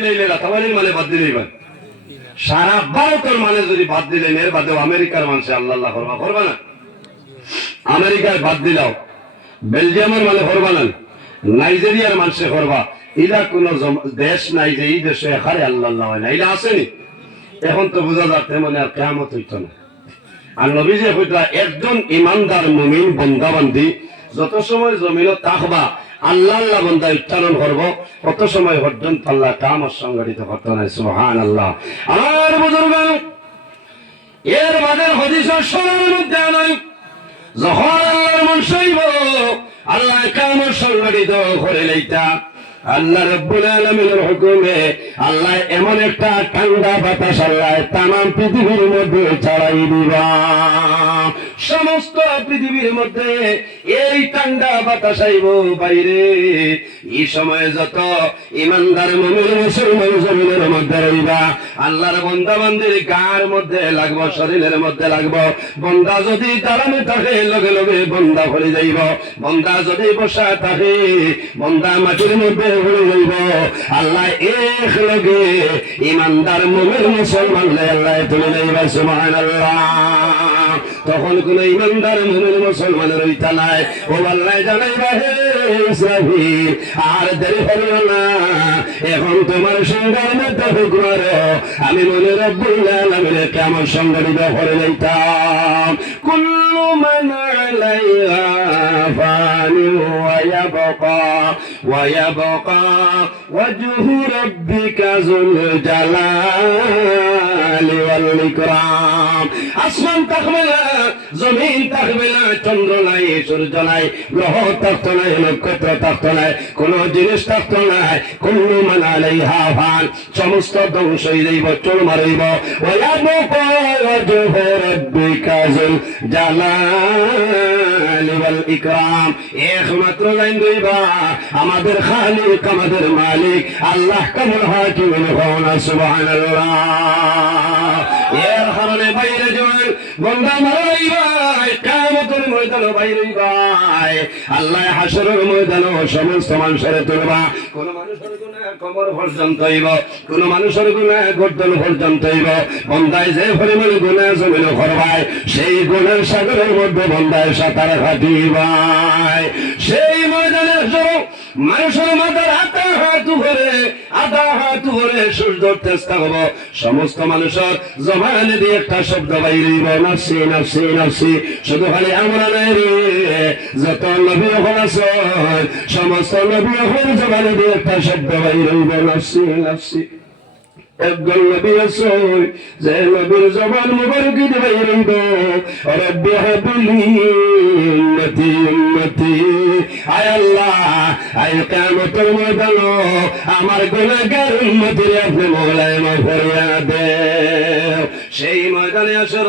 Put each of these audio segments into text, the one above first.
মানে বাদ দিলেই সারা ভারতের মানে যদি বাদ দিলেন এর বাদে আমেরিকার মানুষে আল্লাহ আল্লাহ করবা করবা না। আমেরিকায় বাদ দিলাও, বেলজিয়ামের মানে করবা না, নাইজেরিয়ার মানুষে করবা। ইলা কোন দেশ নাই যে এই দেশে এখানে আল্লাহ আল্লাহ হয় না, ইলা আসেনি। এখন তো বোঝা যাচ্ছে মানে আর কিয়ামত হইতো না। আর নবী যে কইতা একজন ইমানদার মুমিন বন্দাবান্দি যত সময় জমিন থাকবা আল্লাহ আল্লাহ বন্দা উচ্চারণ করবো কত সময় পর্যন্ত আল্লাহ কামত সংগঠিত করতে নাই। সুবহানাল্লাহ। আমার বুজুর্গ এর বাদে হাদিসের শরণের মধ্যে নাই যখন আল্লাহর মন চাইব আল্লাহ কামত সংগঠিত করে লইতা আল্লাহ রাব্বুল আলামিনের হুকুমে আল্লাহ এমন একটা ঠান্ডা বাতাস আল্লাহ তামাম পৃথিবীর মধ্যে ছড়াই দিবা। সমস্ত পৃথিবীর মধ্যে এই ঠান্ডা বাতাস আইব বাইরে। এই সময়ে যত ইমানদার মুমিন মুসলমান জমিনের মধ্যে রইবা আল্লাহর বান্দা বান্দির গায়ের মধ্যে লাগবো, শরীরের মধ্যে লাগবো। বান্দা যদি দাঁড়ানো থাকে লগে লগে বান্দা ভরে যাইব, বান্দা যদি বসা থাকে বান্দা মাটির মধ্যে ভরে যাইব। আল্লাহ এক লগে ইমানদার মুমিন মুসলমান আল্লাহ তুলে যাইবা। সুবহানাল্লাহ। তখন কোন ইমানদার মুমিন মুসলমানের ওইটা নাই। ও আল্লাহ জানাইবা হে ইসরাফিল আর দেরি হলো না, এখন তোমার সঙ্গের মধ্যে হুকুমার আমি মনে রব্বুল আলামিনের কিয়ামত সংগঠিত করে যাইতাম। কুল্লু মান আলাইহা ফানি ওয়া ইয়াবকা ওয়াজহু রাব্বিকা যুল জালালি ওয়াল ইকরাম। আসমান থাকবে না, জমিন থাকবে না, চন্দ্র নাই, সূর্য নাই, গ্রহ থাকতো নাই, নক্ষত্র থাকতো নাই, কোন জিনিস থাকতো নাই। কুল্লু মান আলাইহা ফান, সমস্ত ধ্বংস হয়ে যাইব, চুরমার হইব। ওয়ায়াবকা ওয়াজহু রাব্বিকা যুল জালালি ওয়াল ইকরাম। একমাত্র লাইন রইবা আমাদের খালিক, আমাদের মালিক আল্লাহ কামুল হাকিমিন হওয়া। সুবহানাল্লাহ। এর কারণে বাইরে যান বন্দা মারাই ভাই কিয়ামতের ময়দানে বাইরে ভাই আল্লাহ হাসরের ময়দানে সমস্ত মানুষের তুলবা। কোন মানুষের গুনাহ কবর পর্যন্ত হইব, কোন মানুষের গুনাহ গর্দন পর্যন্ত হইব। বন্দায় যে পরিমাণ গুনাহ জমিন করবাই সেই গুনাহের সাগরের মধ্যে বন্দায় সাঁতার কাটিবাই। সেই ময়দানে মানুষের মাথার আধা হাত উপরে সূর্য চেষ্টা হব। সমস্ত মানুষের জবানে দিয়ে একটা শব্দ বাইরিব, নাফসি নাফসি নাফসি। শুধু খালি আমরা নাই রে, যত নবী হল আছেন সমস্ত নবী হল জবানে দিয়ে একটা শব্দ বাইরিব, নাফসি নাফসি। একজন নবী আছে যে নবীর জবান মুবারক দিয়ে বাইরিব, রব্বি হাবলি উম্মতি উম্মতি। আয় আল্লাহ আয় কিয়ামতের ময়দানে আমার গুনাহগার উম্মতের আপনি মওলায় মাফ করিয়া দেন। সেই ময়দানে আসর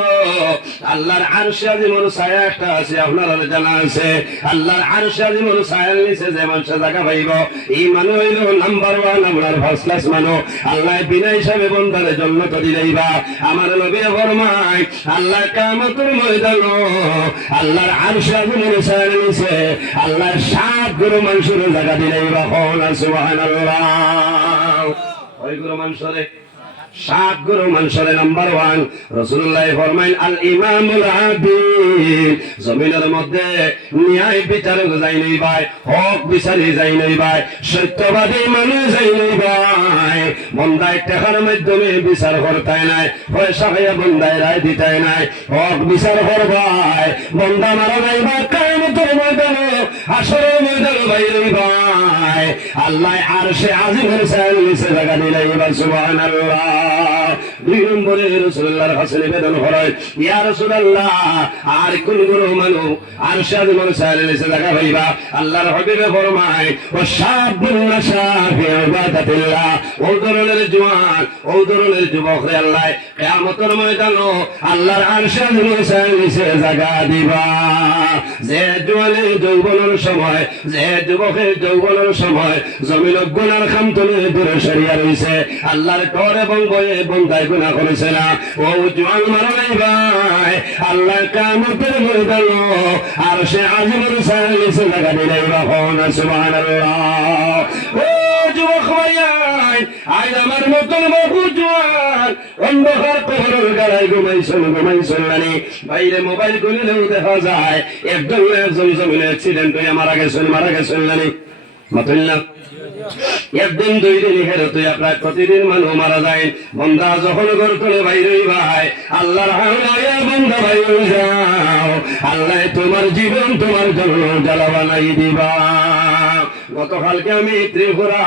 আল্লাহর আরশে আজিমের ছায়া একটা আছে, আপনারা জানা আছে। আল্লাহর আরশে আজিমের ছায়ার নিচে যে মানুষ জায়গা পাইব এই মানুষ হইল নাম্বার 1, আপনার ফার্স্ট ক্লাস মানুষ। আল্লাহ বিনা হিসাবে বন্দারে জান্নাত দিলাইবা। আমার নবী ফরমায় আল্লাহ কিয়ামতের ময়দানে আল্লাহর আরশে আজিমের ছায়ার নিচে আল্লাহ 7 গুরু মানুষের জায়গা দিলাইবা। সুবহানাল্লাহ। ওই গুরু মানুষরে 7 গুরু মানুষরে নাম্বার 1 রাসূলুল্লাহ ফরমাইন আল ইমামুল আদিল। জমিনের মধ্যে ন্যায় বিচারক যাই নাই ভাই, হক বিচারি যাই নাই ভাই, সত্যবাদী মানুষ যাই নাই ভাই। বন্দায় টাকার মাধ্যমে বিচার করতাই নাই, পয়সা খাইয়া বন্দায় রায় দিতাই নাই, হক বিচার করবাই। বন্দা মারা নাই ভাই কিয়ামতের ময়দানে হাসরের ময়দানে বাইরে ভাই আল্লাহ আরশে আজিমের ছায়ার নিচে জায়গা দিলাইবা। সুবহানাল্লাহ। 2 নম্বরে রাসূলুল্লাহর কাছে নিবেদন হয়, ইয়া রাসূলুল্লাহ আর কোন গুরু মানু আরশে আজিমের ছায়ার নিচে জায়গা পাইবা? আল্লাহর হাবিবে ফরমায় ও শাবুন নাশা ফি ইবাদাতিল্লাহ। ও ধরনের জওয়ান, ও ধরনের যুবক রে আল্লাহ কিয়ামতের ময়দানে আল্লাহর আরশে আজিমের ছায়ার নিচে জায়গা দিবা। যে জওয়ানে যৌবনের সময়, যে যুবকের যৌবনের সময় জমিন গুনার খামতলে দূরে সরিয়া রইছে, আল্লাহর ডর এবং ভয়ে বন্দায় গুনাহ করেছে না, ও জওয়ান মারা নাই ভাই আল্লাহ কিয়ামতের ময়দানে আরশে আজিমের ছায়ার নিচে জায়গা দিলাইবা। সুবহানাল্লাহ। ও যুবক ভাইয়া নাই আজ আমার মতন বহু জোয়ান অন্ধকার কবরের গাড়ায় ঘুমাইছেন নানি বাইরে মোবাইল খুললেও দেখা যায় একজন জমিনে অ্যাক্সিডেন্ট হয়ে মারা গেছেন নানি মাতুল্লাহ একদিন দুই দিন হেরে তুই প্রায় প্রতিদিন মানুষ মারা যায় বন্ধা যখন ঘর তোলে বাইরে ভাই আল্লাহর হাওলায় বন্ধা বাইরে যাও আল্লাহ তোমার জীবন তোমার জন্য জ্বালা বানাই দিবা গতকালকে আমি ত্রিপুরা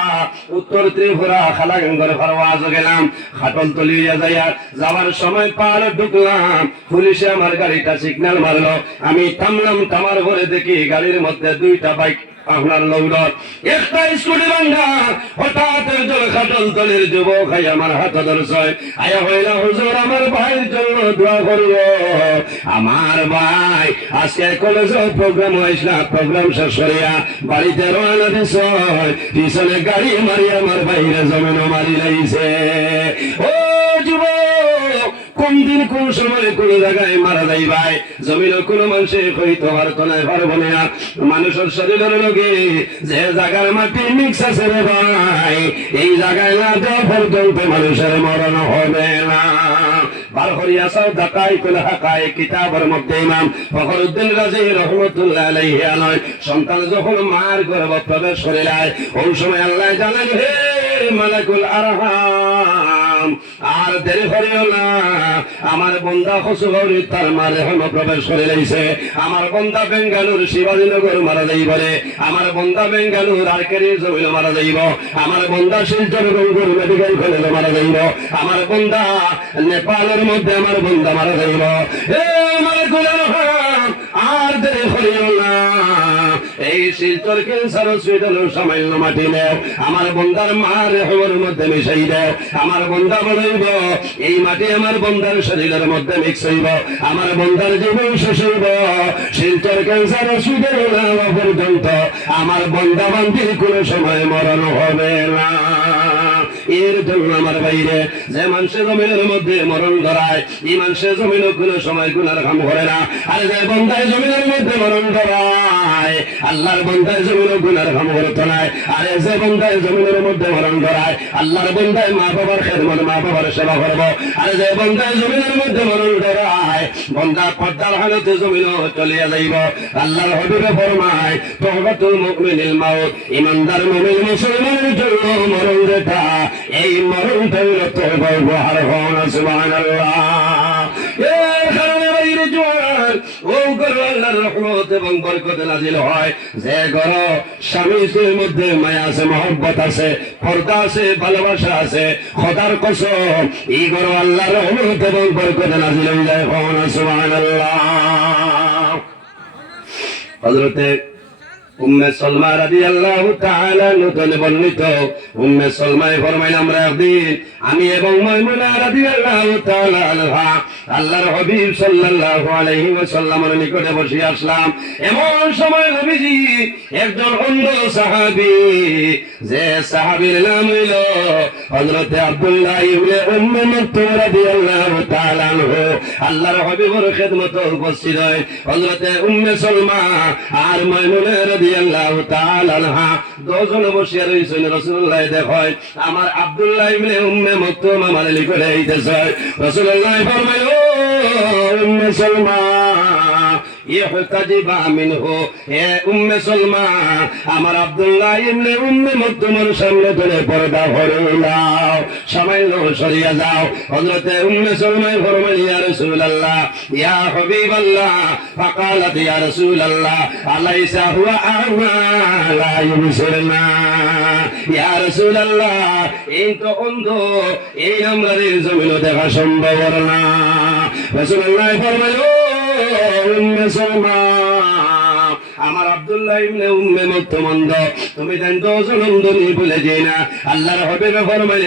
উত্তর ত্রিপুরা খালাগঞ্জের ফারওয়াজ গেলাম খাটল তলিয়া যাইয়া যাওয়ার সময় পার ঢুকলাম পুলিশে আমার গাড়িটা সিগন্যাল মারলো আমি থামলাম থামার পরে দেখি গাড়ির মধ্যে দুইটা বাইক আপনার লৌডর একটা স্কুটি ভাঙ্গা হঠাৎ একজন খাটল তলির যুবক ভাই আমার হাত ধরছয় আয়া হইলা হুজুর আমার ভাইয়ের জন্য দোয়া করিব আমার ভাই আজকে কলেজে প্রোগ্রাম হয়েছিল প্রোগ্রাম শেষ করিয়া বাড়িতে রওনা দিছ পিছনে গাড়ি মারি আমার বাইরে জমিন মারি লাইছে ও যুবক কোন দিন কোন সময় কোন জায়গায় মারা যাই ভাই জমিন কোন মানুষে কইতে পারতো না পারবো না মানুষের শরীরের লোকে যে জায়গার মাটি মিক্স আছে রে ভাই এই জায়গায় না দেওয়া পর্যন্ত মানুষের মরণ হবে না বার করিয়া সাও দাকাই কুল হাকায় কিতাবের মধ্যে ইমাম ফখরুদ্দিন রাজি রহমাতুল্লাহ আলাইহি আনয় সন্তান যখন মার গর্ভে প্রবেশ করিলায় ওই সময় আল্লাহ জানেন হে মালাকুল আরহাম আর দেরি করিও না আমার বন্ধা খসুগৌরী তার মার এখন প্রবেশ করে লাইছে আমার বন্ধা বেঙ্গালুর শিবাজীনগর মারা যাইব রে আমার বন্ধা বেঙ্গালুর আরকেরি জমিন মারা যাইব আমার বন্ধা শিলচর গঙ্গুর মেডিকেল কলেজে মারা যাইব আমার বন্ধা নেপালের মধ্যে আমার বন্ধা মারা যাইব হে মালাকুল আরহাম আর দেরি করিও না এই শিলচর ক্যান্সার হসপিটাল সামান্য মাটি নেও আমার বন্ধার মার হওয়ার মধ্যে মিশাই দেও আমার বন্ধা বলইব এই মাটি আমার বন্ধার শরীরের মধ্যে মিক্স হইব আমার বন্ধার জীবন শেষ হইব শিলচর ক্যান্সার হসপিটাল না পর্যন্ত আমার বন্ধা বান্ধির কোন সময় মরণ হবে না এর জন্য আমার বাইরে যে মানুষের জমিনের মধ্যে মরণ ধরায় এই মানুষের জমিন কোন সময় গুনার কাম করে না আর যে বন্ধায় জমিনের মধ্যে মরণ ধরায় আল্লাহর বন্ধায় জমিন গুনার কাম করতো না আর যে বন্ধায় জমিনের মধ্যে মরণ ধরায় আল্লাহর বন্ধায় মা বাবার খেদমত মা বাবার সেবা করবো আর যে বন্ধায় জমিনের মধ্যে মরণ ধরায় বন্ধা পর্দার হালতে জমিন চলিয়া যাইব আল্লাহর হবিবে ফরমায় তওবাতুল মুমিনিল মাউত ইমানদার মুমিন মুসলমানের জন্য মরণ যেটা এই মরণটা হলো তওবা উপহার হন সুবহানাল্লাহ এর কারণে বাইরে জোয়ান ও ঘর আল্লাহর রহমত এবং বরকত নাজিল হয় যে ঘর স্বামী স্ত্রীর মধ্যে মায়া আছে মহব্বত আছে পর্দা আছে ভালোবাসা আছে খোদার কসম এই ঘর আল্লাহর রহমত এবং বরকত নাজিল হয়ে যায় হন সুবহানাল্লাহ হযরতে উম্মে সালমা রাদিয়াল্লাহু তাআলা নতুন বর্ণিত উম্মে সালমায় ফরমাইলেন আমরা একদিন আমি এবং মাইমুনা রাদিয়াল্লাহু তাআলা আনহা আল্লাহর হাবিব সাল্লাল্লাহু আলাইহি ওয়াসাল্লামের নিকটে বসে আসলাম এমন সময় নবীজি একজন অন্ধ সাহাবী যে সাহাবীর নাম হইল হযরতে আব্দুল্লাহ ইবনে উম্মে মাকতুম রাদিয়াল্লাহু তাআলা আনহু আল্লাহর হাবিবের খিদমতে উপস্থিত হয় হযরতে উম্মে সালমা আর মাইমুনা রাদিয়াল্লাহু তাআলা আনহা দুজন বসে রইছেন রাসূলুল্লাহ দেখয় আমার আব্দুল্লাহ ইবনে উম্মে মাকতুম আমার নিকটে আইতেছে রাসূলুল্লাহ ফরমায় ও উম্মে সালমা ইহতাজিবা মিনহু হে উম্মে সালমা আমার আব্দুল্লাহ ইবনে উম্মে মাকতুমের সামনে ধরে পর্দা হরাও সামান্য সরিয়া যাও হযরতে উম্মে সালমা ফরমায় ইয়া রাসূলুল্লাহ ইয়া হাবিবাল্লাহ ফাকালাত ইয়া রাসূলুল্লাহ আলাইসা হুয়া আ'মা লা ইউবসিরনা ইয়া রাসূলুল্লাহ এই তো অন্ধ এই আমরা জমিন দেখা সম্ভব না রাসূলুল্লাহ ফরমায় ও উম্মে সালমা আমার আব্দুল্লাহ ইবনে উম্মে মাকতুম অন্ধ তুমি দেন দুজন অন্ধ নিয়ে বলে যাই না আল্লাহর হাবিব ফরমায়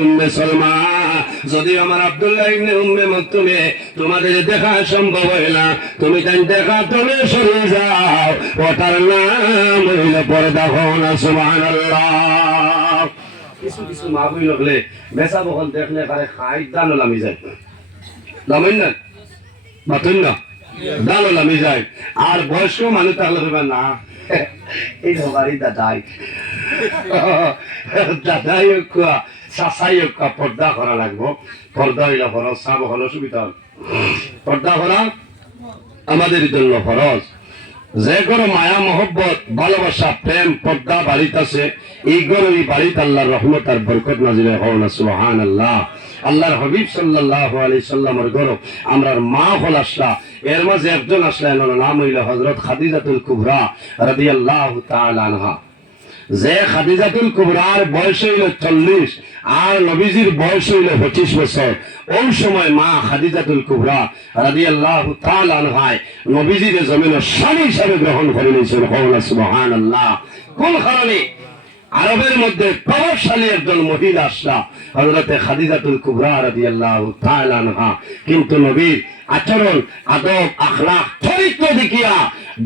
উম্মে সালমা যদি আমার আব্দুল্লাহ ইবনে উম্মে মাকতুমে তোমাদের দেখা সম্ভব হয় না তুমি দেন দেখা তুমি সরে যাও ওটার নাম হইল পর্দা হন সুবহানাল্লাহ কিছু কিছু মা বই লাগলে বেসা বহল দেখলে কারে খাই দানো লামি যায় লামিন না মাতুন না দানো লামি যায় আর বয়স্ক মানুষ তাহলে না এই বাড়ি দাদাই দাদাই চাচাই পর্দা করা লাগবো। পর্দা হইলে ফরজ, সাব হলো সুবিধা। পর্দা করা আমাদের জন্য ফরজ। যে কোনো মায়া মহব্বত ভালোবাসা প্রেম পর্দা বাড়িতে আছে, এই গরো এই বাড়িতে আল্লাহর রহমত আর বরকত নাজিল হয় না। সুবহানাল্লাহ। আল্লাহর হাবিব সাল্লাল্লাহু আলাইহি সাল্লামের গরো আমরার মা হল আসলা, এর মাঝে একজন আসলা, এনার নাম হইল হযরত খাদিজাতুল কুবরা রাদিয়াল্লাহু তাআলা আনহা। যে খাদিজাতুল কুবরার বয়স হইল 40 আর নবীজির বয়স হইল 25 বছর। ওই সময় মা খাদিজাতুল কুবরা রাদিয়াল্লাহু তাআলা আনহা নবীজির জমিনের স্বামী হিসাবে গ্রহণ করে নিয়েছেন। সুবহানাল্লাহ। কোন কারণে? আরবের মধ্যে প্রভাবশালী একজন মহিলা আসলা হযরতে খাদিজাতুল কুবরা রাদিয়াল্লাহু তাআলা আনহা, কিন্তু নবীর আচরণ আদব আখলাক চরিত্র দেখিয়া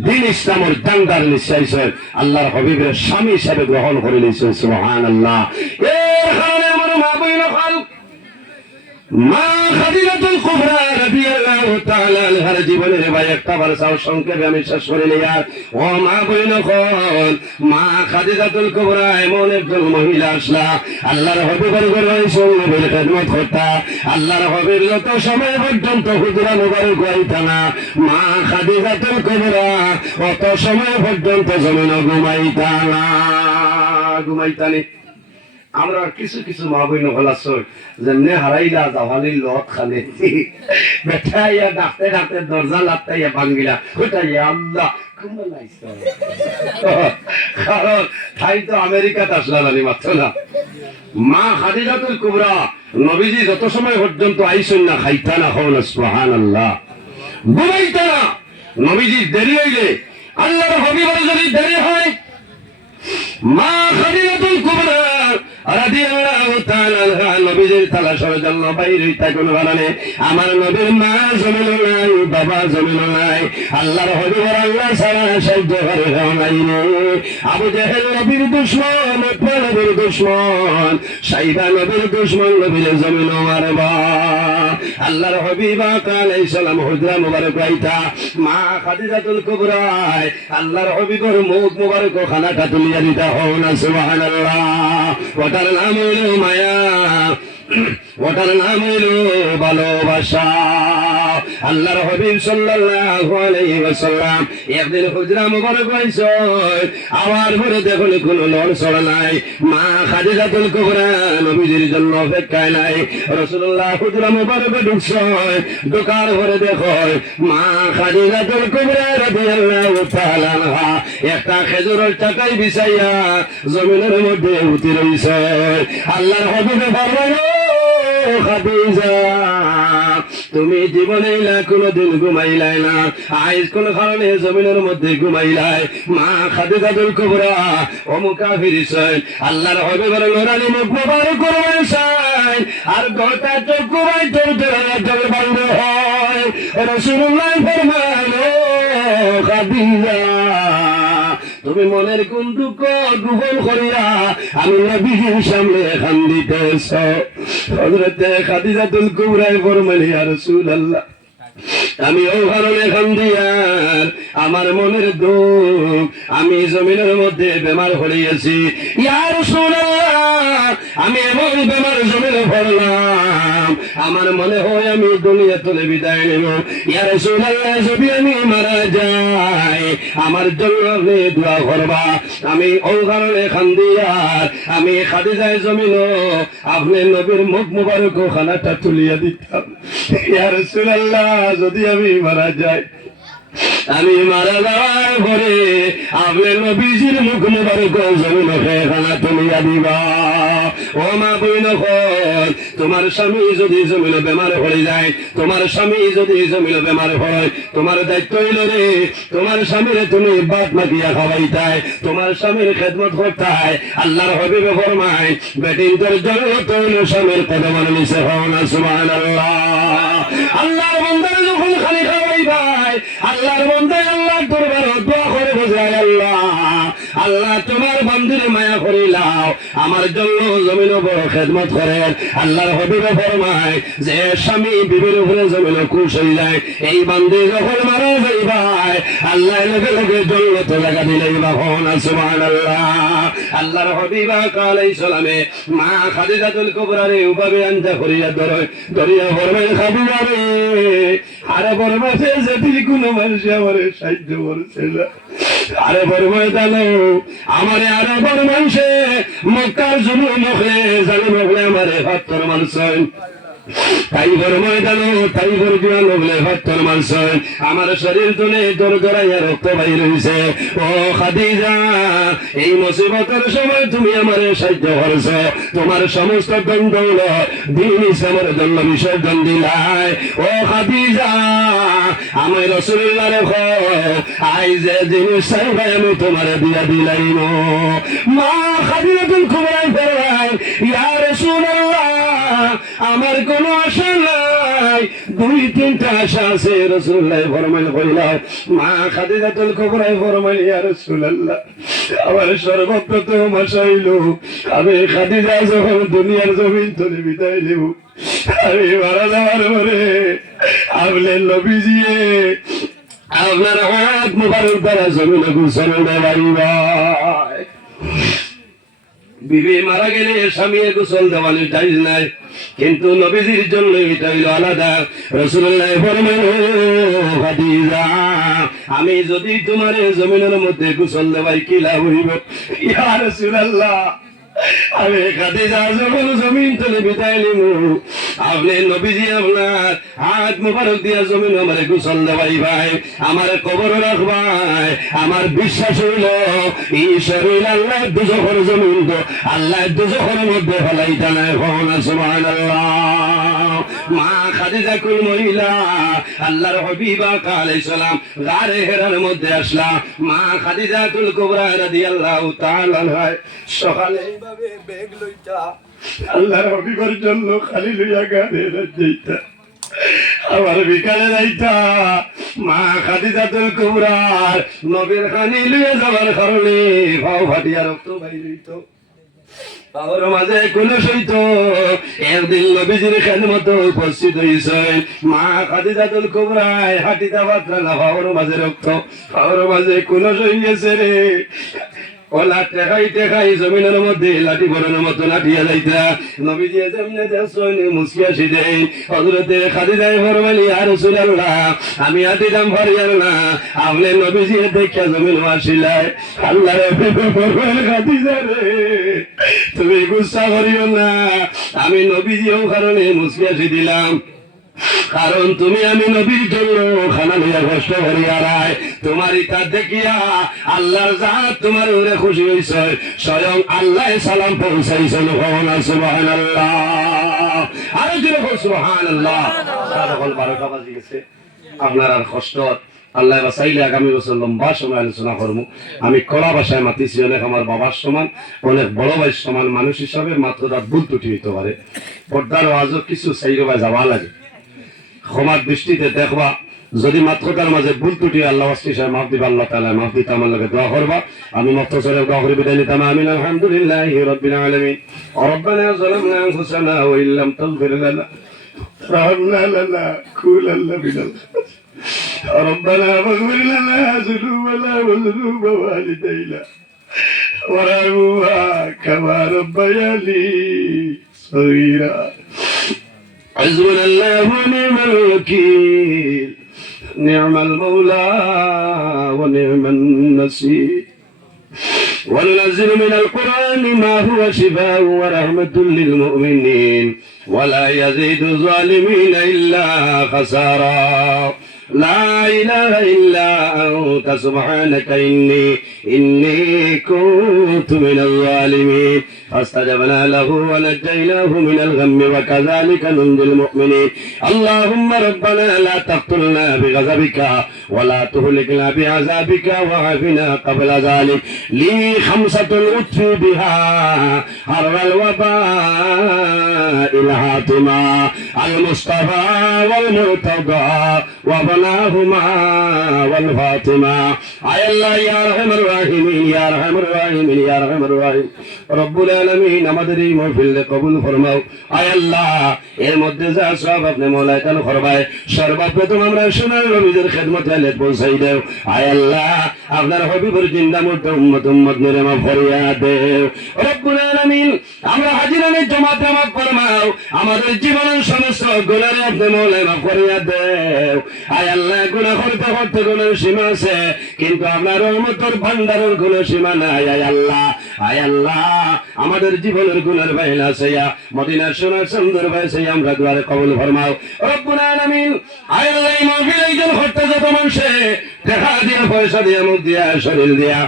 দিন ইসলামের জানদার নিশ্চয়ই আল্লাহর হাবিবের স্বামী হিসেবে গ্রহণ করে নিয়েছেন। সুবহানাল্লাহ। এর কারণে আমার মা বইন হল মা খাদিজাতুল কুবরা রাদিয়াল্লাহু তাআলা আনহার জীবনের ভাই একটা বারসাও সংক্ষেপে আমি শেষ করে নিই। আর ও মা বইন হল মা খাদিজাতুল কুবরা এমন একজন মহিলা আসলা আল্লাহর হাবিবের ঘরে নবীর খেদমত করতা। আল্লাহর হাবিব যত সময় পর্যন্ত হুজরা মুবারক হইতা না, মা খাদিজাতুল কুবরা অত সময় পর্যন্ত জমিন ঘুমাইতা না। ঘুমাইতানি আমরা কিছু কিছু মা বইন হলাস যেমনি হারাইলা জাভালির লত খালে বেঠাইয়া ডাকতে ডাকতে দরজা লাগাইয়া ভাঙ্গিলা ওটাইয়া আল্লাহ কারণ তাই তো আমেরিকাতে আসলা জানি মাত্র না। মা খাদিজাতুল কুবরা নবীজি যত সময় পর্যন্ত আইসন না খাইতা না হল সুবহানাল্লাহ, ঘুমাইতা না। নবীজি দেরি হইলে আল্লাহর হাবিবের যদি দেরি হয়, মা খাদিজাতুল কুবরা রাদিয়াল্লাহু তাআলা আনহা নবীজির তালাশের জন্য বাইরে হইতা কোন কারণে আমার নবীর মা জমিন নাই, বাবা জমিন নাই, আল্লাহর হাবিবের আল্লাহ ছাড়া সাহায্য করে নাই রে। আবু জেহেল নবীর দুশমন, উতবা নবীর দুশমন, সাইবা নবীর দুশমন, নবীর জমিন মারবা। আল্লাহর হাবিব আলাইহিস সালাম হুজরা মুবারক আইতা মা খাদিজাতুল কুবরা আল্লাহর হাবিবের মুখ মুবারক খানাটা তুলিয়া দিতা হও না। সুবহানাল্লাহ। ওটার নাম হইল মায়া, ওটার নাম হইল ভালোবাসা। আল্লাহর হাবিব সাল্লাল্লাহু আলাইহি ওয়াসাল্লাম একদিন হুজরা মুবারক হইছে, আবার পরে দেখুন কোন লড়ছড় নাই, মা খাদিজাতুল কুবরা নবীজির জন্য অপেক্ষায় নাই। রাসূলুল্লাহ হুজরা মুবারক ঢুকছে, ঢোকার পরে দেখো মা খাদিজাতুল কুবরা রাদিয়াল্লাহু তাআলা আনহা একটা খেজুরের চাটাই বিছাইয়া জমিনের মধ্যে উঠে রইছে। আল্লাহর হাবিব ফরমাইল, খাদিজা তুমি জীবনে কোনদিন ঘুমাইলাই না, আজ কোন কারণে জমিনের মধ্যে ঘুমাইলাই। মা খাদিজাতুল কুবরা অমুকা ফিরিছেন আল্লাহর হাবিবের নুরানি মুখ মুবারক করবেন আর গোটা চোখ ঘুমাই তোর তোর বন্ধ হয়। রাসূলুল্লাহ ফরমাইলো, খাদিজা তুমি মনের কোন দুঃখ গোপন করিয়া আমি নবীর সামনে কান্দিতেছ। হযরতে খাদিজাতুল কুবরা ফরমাইলেন, ইয়া রাসূলুল্লাহ আমি ও কারণে কান্দিয়ার আমার মনের দুঃখ, আমি জমিনের মধ্যে বেমার হইয়াছি। ইয়া রাসূলুল্লাহ আমি এমন বেমার জমিনে পড়লাম আমার মনে হয় আমি দুনিয়া থেকে বিদায় নেব। ইয়া রাসূলুল্লাহ যদি আমি মারা যাই আমার জন্য আপনি দোয়া করবা। আমি ও কারণে কান্দিয়ার আমি খাদিজার জমিন আপনি নবীর মুখ মুবারক খানাটা তুলিয়া দিতাম। ইয়া রাসূলুল্লাহ যদি আমি মারা যাই, আমি মারা যাওয়ার পরে আপনি নবীজির মুখ মুবারক জমিন খানা তুলিয়া দিবা। ও মা বইন হল তোমার স্বামী যদি জমিন বেমার হয়ে যায়, তোমার স্বামী যদি জমিন বেমার হয়, তোমার দায়িত্ব হইল রে তোমার স্বামীর তুমি বাত মাগিয়া খাওয়াইতাই, তোমার স্বামীর খেদমত করতাই। আল্লাহর হাবিব ফরমায় বেটিন তোর জন্য তৈল স্বামীর কদমের নিচে হও না। সুবহানাল্লাহ। আল্লাহর বান্দার যখন খালি খাওয়াই ভাই, আল্লাহর বান্দায় আল্লাহর দরবারে দোয়া করে বোঝায়, আল্লাহ আল্লাহ তোমার বান্দির মায়া করিলাও আমার জন্য জমিন বড় খেদমত করেন আল্লাহর হবিবে ফরমায় যে স্বামী বিবির উপরে জমিন খুশ হয়ে যায় এই বান্দি যখন মারা যাইবাই আল্লাহ লগে লগে জন্নত লাগা দিলেই বাহন সুবহানাল্লাহ আল্লাহর হবিবা আলাইহিস সালামে মা খাদিজাতুল কুবরা রে উভাবে আনজা করিয়া দরিয়া ফরমায় খাদিজা রে আরে বরমাসে যদি কোনো মানুষ আমারে সাহায্য করছে না আরে বরমায় জানো আমারে আরে বরমাসে মক্কার জুলুম মখলে জানো মখলে আমারে ৭০ মানুষ তাই বরমায় জানো তাই বরগুয়া মখলে ৭০ মানুষ আমার শরীর তুলে দরদরাইয়া রক্ত বাইর হইছে ও খাদিজা এই মুসিবতের সময় তুমি আমারে সাহায্য করছো তোমার সমস্ত দৌলত দিন ইসলামের জন্য বিসর্জন দিলাই ও খাদিজা আমি রাসূলুল্লাহ রে আই যে জিনিস চাইবাই আমি তোমারে দিয়া দিলাইম মা খাদিজাতুল কুবরা ফরমায় ইয়া রাসূলুল্লাহ আমার কোনো আশা নাই ২-৩টা আশা আছে রাসূলুল্লাহ ফরমাইল কইলাম মা খাদিজাতুল কুবরা ফরমাইল ইয়া রাসূলুল্লাহ আমার সর্বপ্রথম আশা হইল আমি খাদিজা যখন দুনিয়ার জমিন থেকে বিদায় নেব আমি মারা যাওয়ার পরে আপনার নবীজি আপনার হাত মুবারক দ্বারা জমিনে গোসল দেওয়াইবা বিবি মারা গেলে স্বামী গোসল দেওয়ানো জায়েজ নাই কিন্তু নবীজির জন্য এটা হইল আলাদা রাসূলুল্লাহ ফরমাইল খাদিজা আমি যদি তোমার জমিনের মধ্যে গোসল দেওয়াই কি লাভ হইব ইয়া রাসূলুল্লাহ আমি খাদিজা যখন জমিন থেকে বিদায় নিব আপনি নবীজি আপনার হাত মুবারক দিয়া জমিন আমারে গোসল দেওয়াই ভাই আমার কবর রাখবাই আমার বিশ্বাস হইল এই শরীর আল্লাহ দুজখের জমিন তো আল্লাহ দুজখের মধ্যে ফেলাইতা নাই সুবহানাল্লাহ মা খাদিজা কুল মহিলা আল্লাহর হাবিবা আলাইহিস সালাম গারে হেরার মধ্যে আসলা মা খাদিজাতুল কুবরা রাদিয়াল্লাহু তাআলা আনহা সকালে এইভাবে ব্যাগ লইতা আল্লাহর হাবিবার জন্য খালি লইয়া গারে যাইতা আবার বিকালে যাইতা মা খাদিজাতুল কুবরা নবীর খানি লইয়া যাবার কারণে ভাও ফাটিয়া রক্ত বাইর হইত পাওয়ার মাঝে কোন সইত একদিন নবীজির খেদমত উপস্থিত হইছেন মা খাদিজাতুল কুবরা হাঁটিতা বাতরা না পাওয়ার মাঝে রক্ত পাওয়ার মাঝে কোন সই গেছে রে ওলা টেকাই টেকাই জমিনের মধ্যে লাঠি বড়ানোর মতো লাঠিয়া যাইতা নবীজি যেমনে দেখছেন মুসকিয়াছি দেন হযরতে খাদিজা ফরমাইল ইয়া রাসূলুল্লাহ আমি আদিদাম ফারিয়ার না আপনি নবীজি দেখিয়া জমিন আসিলাই আল্লাহর হাবিব ফরমাইল খাদিজা রে তুমি গুসা করিও না আমি নবীজিও কারণে মুসকিয়াছি দিলাম কারণ তুমি আমি নবীর জন্য খানা লইয়া কষ্ট করিয়া রায় তোমার ইটা দেখিয়া আল্লাহর জাত তোমার উপরে খুশি হইছে স্বয়ং আল্লাহ সালাম পৌঁছাইছেন সুবহানাল্লাহ আরো জোরে বল সুবহানাল্লাহ সকল বারকা বাজি গেছে আপনার আর কষ্ট আল্লাহ বাসাইলে আগামী বছর লম্বা সময় আলোচনা করবো আমি কড়া ভাষায় মাতিছি অনেক আমার বাবার সমান অনেক বড় ভাইয়ের সমান মানুষ হিসাবে মাত্র তার ভুল ত্রুটি হইতে পারে পর্দার আজও কিছু চাইরবা যাওয়া লাগে ক্ষমার দৃষ্টিতে দেখবা যদি মাত্রকার মাঝে ভুল ত্রুটি আল্লাহ ওয়াসিসা মাফ দিবা আল্লাহ তাআলা মাফ দিতে আমার লগে দোয়া করবা আমি মুক্তসরে দোয়া করি বিদায় নিতাম আমিন আলহামদুলিল্লাহি রাব্বিল আলামিন রব্বানা যালামনা আনফুসানা ওয়া ইল্লাম তাগফির লানা ওয়া লানা কুল্লাল্লা বিনাল ربنا واغفر لنا ذنوبنا وذنوب والدينا وارحمهما كما ربياني صغيرا حسبنا الله ونعم الوكيل نعم المولى ونعم النصير وننزل من القرآن ما هو شفاء ورحمة للمؤمنين ولا يزيد الظالمين إلا خسارا لا إله إلا أنت سبحانك إني كنت من الظالمين فاستجبنا له ونجيناه من الغم وكذلك ننجي المؤمنين اللهم ربنا لا تقتلنا بغضبك ولا تهلكنا بعذابك وعافنا قبل ذلك لي 5 أطفي بها حر الوباء الهاتمة المصطفى والمرتضى وابناهما والفاطمة আয় আল্লাহ ইয়া আরহামার রাহিমিন ইয়া আরহামার রাহিমিন ইয়া আরহামার রাহিম রব্বুল আলামিন আমাদের এই মাহফিল কবুল ফরমাও আয় আল্লাহ এর মধ্যে যা সব আপনি মওলা তাআলা ফরমায় সর্বপ্রথম আমরা সোনার নবীদের খেদমতে আলে পৌঁছাই দেও আয় আল্লাহ আপনার হাবিবের জিন্দা মুর্দা উম্মত নিরামা ফরিয়াদ দেও রব্বুল আলামিন আমরা হাজিরানে জমাত মাফ ফরমাও আমাদের জীবনের সমস্ত গুনাহ আপনি মওলা মাফ ফরিয়াদ দেও আয় আল্লাহ গুনাহ করতে করতে গুনাহ সীমা আছে কিন্তু আপনার রহমতের ভান্ডারের কোনো সীমা নাই আয় আল্লাহ আমাদের জীবনের গুনার বাইনা সেইয়া মদিনার সোনার সুন্দর ভাই সেই আমরা দুয়ারে কবুল ফরমাও রব্বুল আলামিন আয় আল্লাহ এই মাহফিল একজন হত্যা যত মানুষে দেখা দিয়া পয়সা দিয়া মুখ দিয়া শরীর দিয়া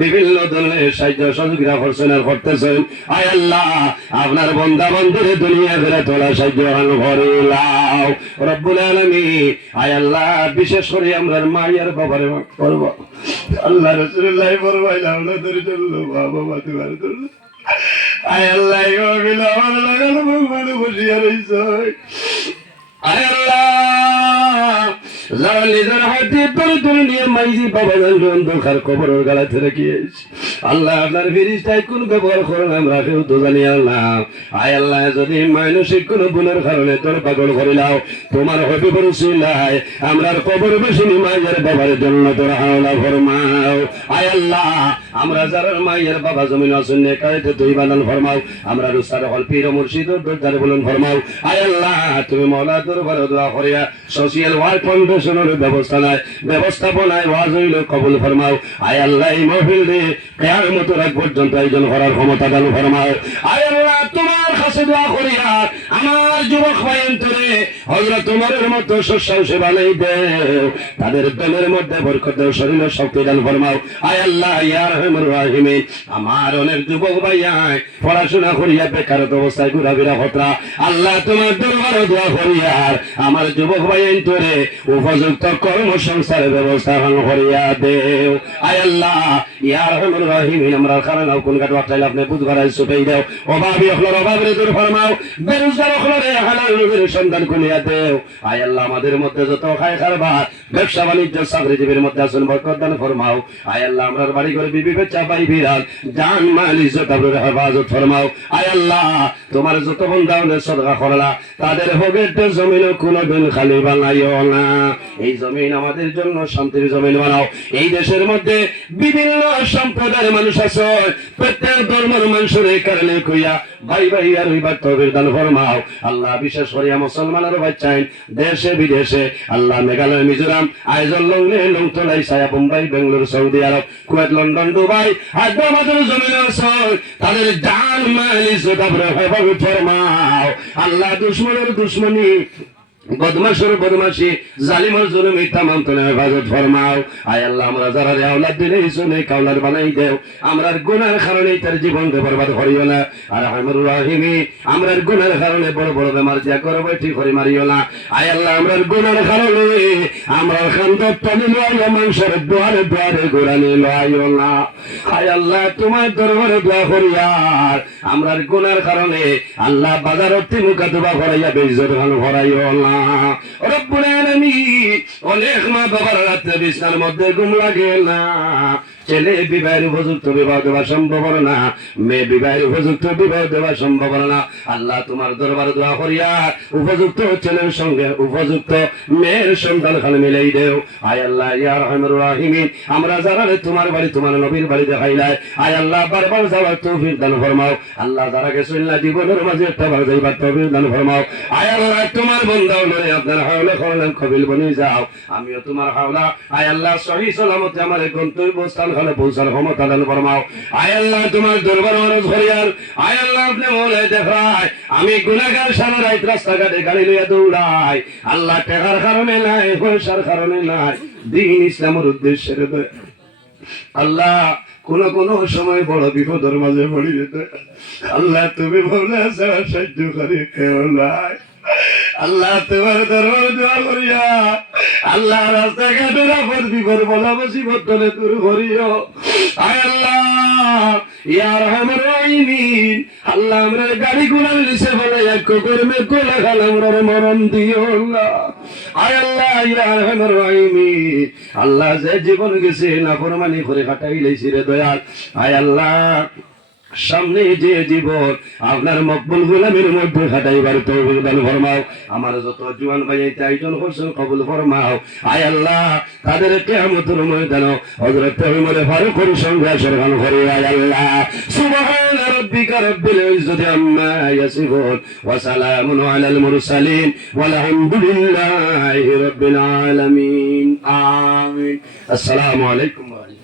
বিভিন্ন ধরনের সাহায্য সহযোগিতা করছেন করতেছেন আয় আল্লাহ আপনার বান্দা বান্দির দুনিয়া ফেরা তোলা সাহায্য করে লাও রব্বুল আলামিন আয় আল্লাহ বিশেষ করে আমরা মায়ের বাবারে মাফ করব আল্লাহ রাসূলুল্লাহ ফরমাইলেন আপনাদের জন্য বাবা তোমার জন্য আয় আল্লাহ ইমামিল আমার লাগানো মানে বসিয়া রইছে আয় আল্লাহ যারা নিজের হাতে তোর নিয়ে মাইজি বাবা অন্ধকার কবরের গালাতে রেখেছি আল্লাহ আপনার ফেরেশতায় কোন ব্যবহার করেন আমরা কেউ তো জানি আল্লাহ আয় আল্লাহ যদি মানসিক কোন গুণের কারণে তোর পাগল করিলাও তোমার হতে পড়ছিলাই আমরার কবর বেশি মায়ের বাবার জন্য তোর হাওলা ফরমাও আয় আল্লাহ আমরা যারা মায়ের বাবা জমিন আছেন কাইতে তুই বানান ফরমাও আমরা রুসার হল পীর মুর্শিদ দরজারে বলুন ফরমাও আয় আল্লাহ তুমি মাওলা দরবার দোয়া করিয়া সোশ্যাল ওয়ার্ক ফাউন্ডেশনের ব্যবস্থাপনায় ওয়াজ হইল কবুল ফরমাও আয় আল্লাহ এই মাহফিল রে কিয়ামত রাত পর্যন্ত আয়োজন করার ক্ষমতা দান ফরমাও আয় আল্লাহ তোমার কাছে দোয়া করিয়া আমার যুবক ভাই অন্তরে হযরত ওমরের মতো সুসাহসী বানাই দেও তাদের দিলের মধ্যে বরকত দাও শরীরে শক্তি দান ফরমাও আয় আল্লাহ ইয়া রহমানুর রহিম আমার অনেক যুবক ভাই পড়াশোনা করিয়া বেকারত অবস্থায় ঘোরাফেরা হতরা আল্লাহ তোমার দরবারে দোয়া করিয়া আমার যুবক ভাই অন্তরে উপযুক্ত কর্মসংস্থানের ব্যবস্থা করিয়া দেও আয় আল্লাহ ইয়া রহমানুর রহিম আমরা কারণ কোন কাট ওয়াক্তাইলে আপনি বুঝবার সুপাই দাও অভাবী হলর অভাবের দূর ফরমাও বেরোজগার হলরে হালাল রুজির সন্ধান খুলিয়া দেও আয় আল্লাহ আমাদের মধ্যে যত খায় কারবার ব্যবসা বাণিজ্য চাকরিজীবীর মধ্যে আছেন বরকত দান ফরমাও আয় আল্লাহ আমরার বাড়ি করে বিবি বাচ্চা ভাই বিরাল জান মাল ইজ্জত আপনার হেফাজত ফরমাও আয় আল্লাহ তোমার যত বান্দা হলে সদকা করলা তাদের ভোগের জমিন কোনদিন খালি বানাইও না এই জমিন আমাদের জন্য শান্তির জমিন বানাও এই দেশের মধ্যে বিভিন্ন সম্প্রদায়ের মানুষ আছে প্রত্যেক ধর্মের মানুষের কারণে কইয়া ভাই ভাই আর হইবার তৌফিক দান ফরমাও আল্লাহ বিশেষ করিয়া মুসলমানের বাচ্চাইন দেশে বিদেশে আল্লাহ মেঘালয় মিজোরাম আইজল লংলে লংতলাই সায়া Bombay Bengaluru Saudi Arab Kuwait London Dubai হায়দ্রাবাদের জমিন আছে তাদের জান মাল ইজ্জত আপনার হেফাজত ফরমাও আল্লাহ দুশমনের দুশমনি বদমাশের বদমাশি জালিমের জুলুমি তামাম তুমি হেফাজত ফরমাও আয় আল্লাহ আমরা যারা আওলাদ দিলে শুনে কাওলার বানাই দেও আমরার গুনার কারণে তার জীবন বরবাদ করিও না আর রহমানুর রহিম আমরার গুনার কারণে বড় বড় বেমার দিয়া করে বৈঠি করে মারিও না আয় আল্লাহ আমরার গুনার কারণে আমরা খান্ত তলি লইয়া মানুষের দুয়ারে দুয়ারে ঘুরানি লইও না আয় আল্লাহ তোমার দরবারে দোয়া করিয়া আমরার গুনার কারণে আল্লাহ বাজারত মুখা দোয়া করাইয়া বেইজ্জত করাইও না রব্বুল আলামিন অনেক মা বাবার রাতে বিছানার মধ্যে ঘুম লাগে না ছেলে বিবাহের উপযুক্ত বিবাহ দেওয়া সম্ভব না মেয়ে বিবাহের উপযুক্ত বিবাহ দেওয়া সম্ভব না আল্লাহ তোমার দরবার দোয়া করিয়া উপযুক্ত ছেলের সঙ্গে উপযুক্ত মেয়ের সন্তান খানে মিলাই দেও আয় আল্লাহ ইয়া রহমানুর রহিম আমরা যারা তোমার বাড়ি তোমার নবীর বাড়ি দেখাইলাই আয় আল্লাহ বারবার যাওয়ার তৌফিক দান ফরমাও আল্লাহ যারা গেছেন না জীবনের মাঝে একটা বার যাইবার তৌফিক দান ফরমাও আয় আল্লাহ তোমার বান্দা হলে আপনার হাওলা করলেন কবিল বনে যাও আমিও তোমার হাওলা আয় আল্লাহ সহি সালামতে আমার গন্তব্যস্থান খানে পৌঁছার ক্ষমতা দান ফরমাও আয় আল্লাহ তোমার দরবার অনুরোধ করিয়ার আয় আল্লাহ আপনি মনে দেখায় আমি গুনাহগার সারা রাত রাস্তাঘাটে গাড়ি লইয়া দৌড়াই আল্লাহ টাকার কারণে নাই পয়সার কারণে নাই দ্বীন ইসলামের উদ্দেশ্যে আল্লাহ কোন কোন সময় বড় বিপদের মাঝে পড়ি যেতে আল্লাহ তুমি বলে সাহায্যকারী কেউ নাই আল্লাহ তোমার দরবার দোয়া করিয়া আল্লাহ রাস্তাঘাটের আপদ বিপদ বলা মুসিবত তলে দূর করিও আয় আল্লাহ ইয়া রহমানুর রহিম আল্লাহ আমরা গাড়ি গুলার নিচে বলে এক কর্মে কোলা খালামরার মরণ দিও আল্লাহ। আয় আল্লাহ ইয়া আরহামার রাহিমিন, আল্লাহ যে জীবন গেছে নাফরমানি করে কাটাই লাইছি রে দয়াল। আয় আল্লাহ সামনে যে জীবন আপনার মকবুল গোলামের মধ্যে খাটাইবার তৌফিক দান ফরমাও। আমার যত জওয়ান ভাই আয়োজন করছেন কবুল ফরমাও। আয় আল্লাহ তাদের কিয়ামতের ময়দানে হযরত ওমর ফারুকের সঙ্গে সরখান করে। আয় আল্লাহ সুবহান রাব্বিকা রাব্বিল ইজ্জাতি আম্মা ইয়াসিফুন ওয়া সালামুন আলাল মুরসালিন ওয়ালহামদুলিল্লাহি রাব্বিল আলামিন। আমিন। আসসালামু আলাইকুম ওয়া রাহমাতুল্লাহ।